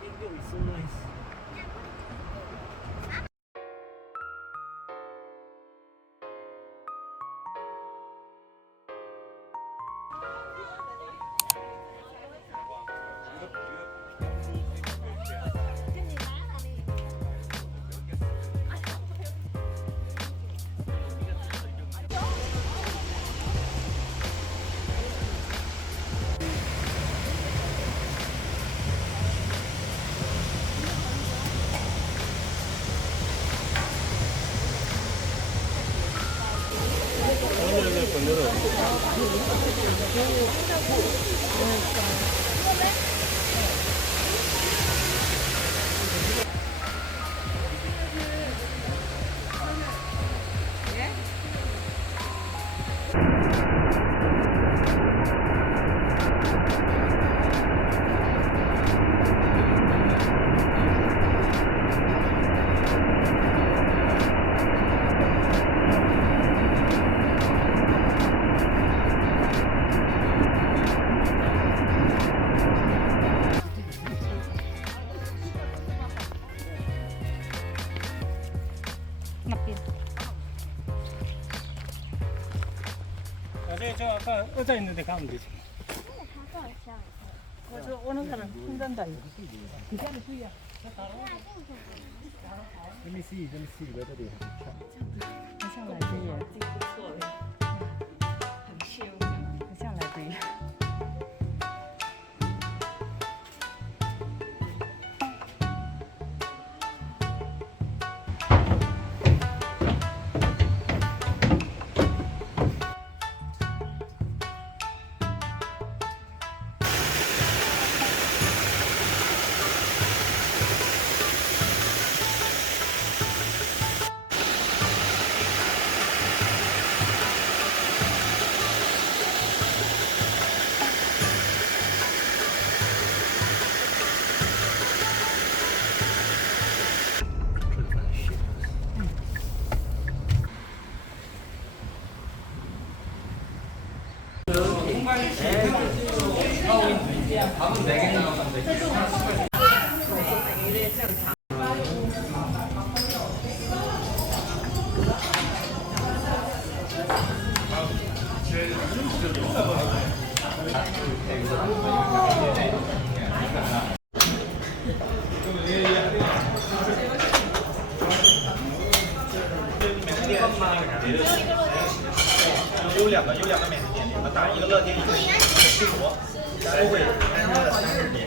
Eongal is so nice. 저 아까 의자 있는데 가면 되지. 저 오는 사람 힘든다 이거. 그 자리 주의야. Let me see whether they have a chat. 很像来这里，自己不错的，很秀，很像来这里。有两个免税店，打一个乐天，一个西湖，都会单单的30年。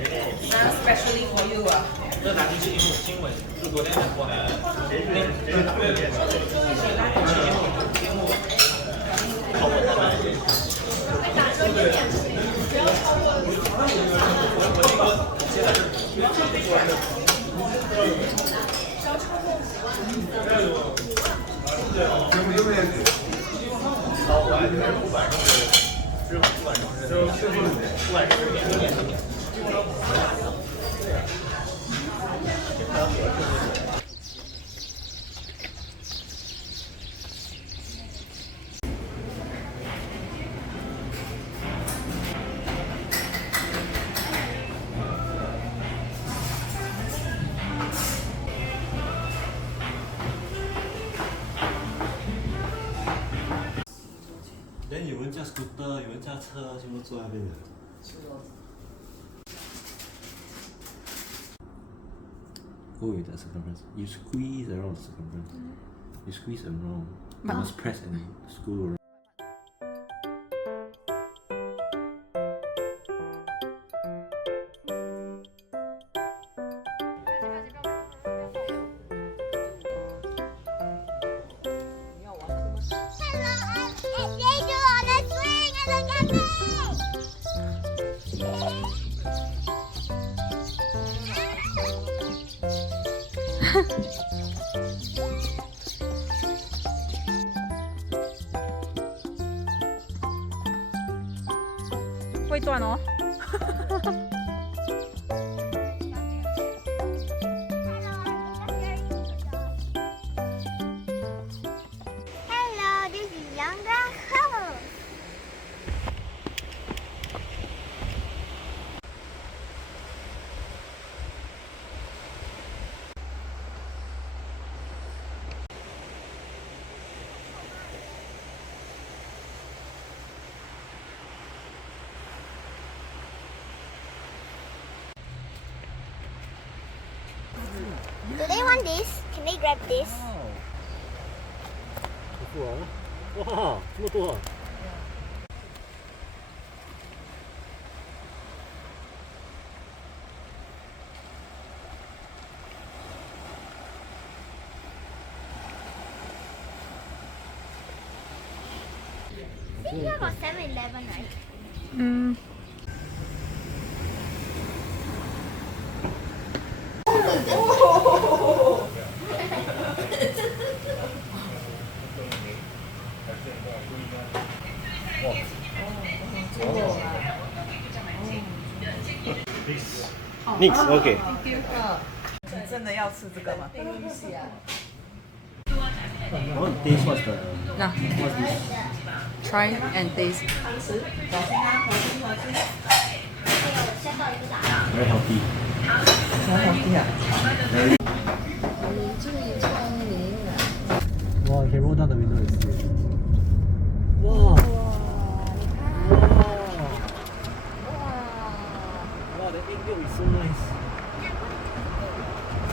Especially for you 啊。这拿进去新闻，就昨天我们那个打乐天，节目，好不好玩？打折一点，不要超过。我这个现在是不要超过5万。有没有？我还是500种是500种是500种是免税店。人有人驾scooter，有人驾车，全部坐那边的。Oh, that's circumference. You squeeze around the circumference. You squeeze around. You must press and screw around. Jeju 会断哦。Hello, this is Eongal Coast. want this? Can they grab this? 不错啊！哇，这么多！I think here got 7-Eleven, right? Next, OK。你真的要吃这个吗？ I want to taste what's the 那 what's this? try and taste。 Very healthy. 好好听啊！ Wow, you can roll down the window and see it. Wow. Wow, the egg yolk is so nice.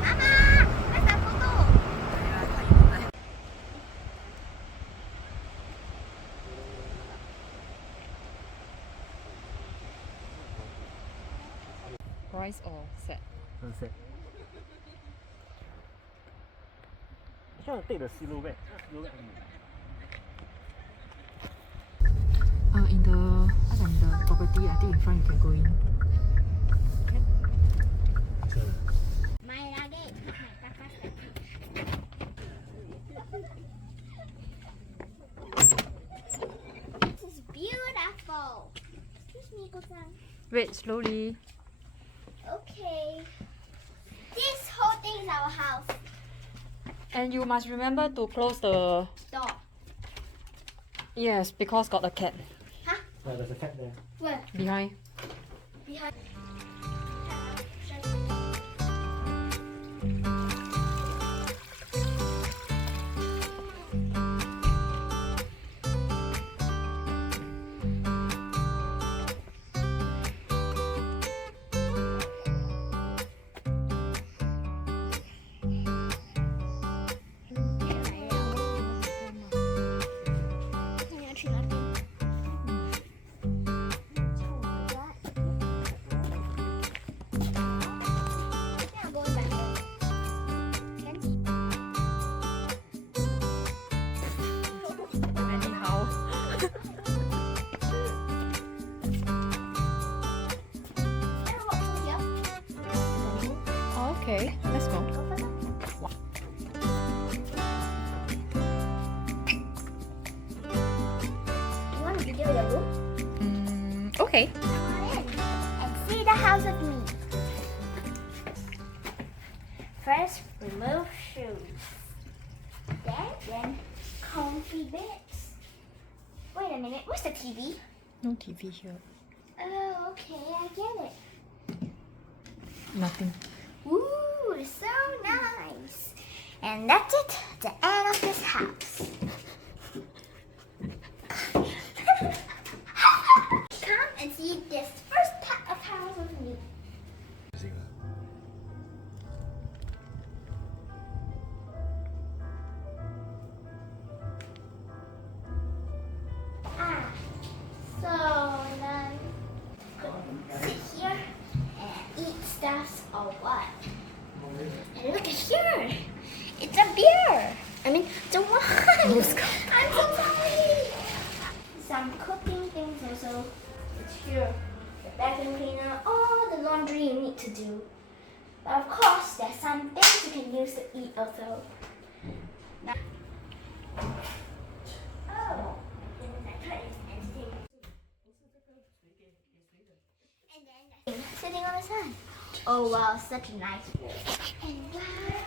Mama, where's the photo? Price or set? Sunset. Actually, I want to take the silhouette. In the property, I think in front you can go in. My luggage. My breakfast. This is beautiful. Excuse me, Go-san. Wait, slowly. Okay. This whole thing is our house. And you must remember to close the... Door. Yes, because got a cat Oh, there's a cat there. Where? behind. Behind. Anyhow. Okay, let's go. You want to video your room? Okay. Come on in and see the house with me. First, remove shoes. Then comfy beds. Wait a minute, where's the TV? No TV here. Oh, okay, I get it. Nothing. Ooh, it's so nice. And that's it, the end of this house. Come and see this first part of house with me. So then sit here and eat stuff or what? And look at here, it's a beer. I mean, it's a wine. I'm so sorry. Some cooking things also. It's here, the vacuum cleaner, all the laundry you need to do. But of course, there's some things you can use to eat also. Now, oh, sitting on the sun. Oh wow, such a nice view. And wow,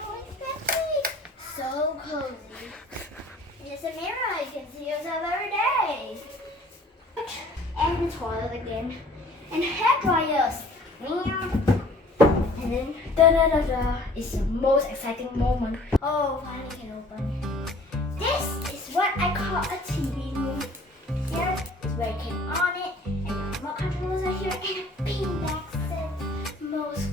what's that place? So cozy. There's a mirror, you can see yourself every day. And the toilet again. And hair dryers. And then da-da-da-da is the most exciting moment. Oh, finally can open. This is what I call a TV room. Here is where you can on it, and your remote controllers are here, and a beanbag set. Most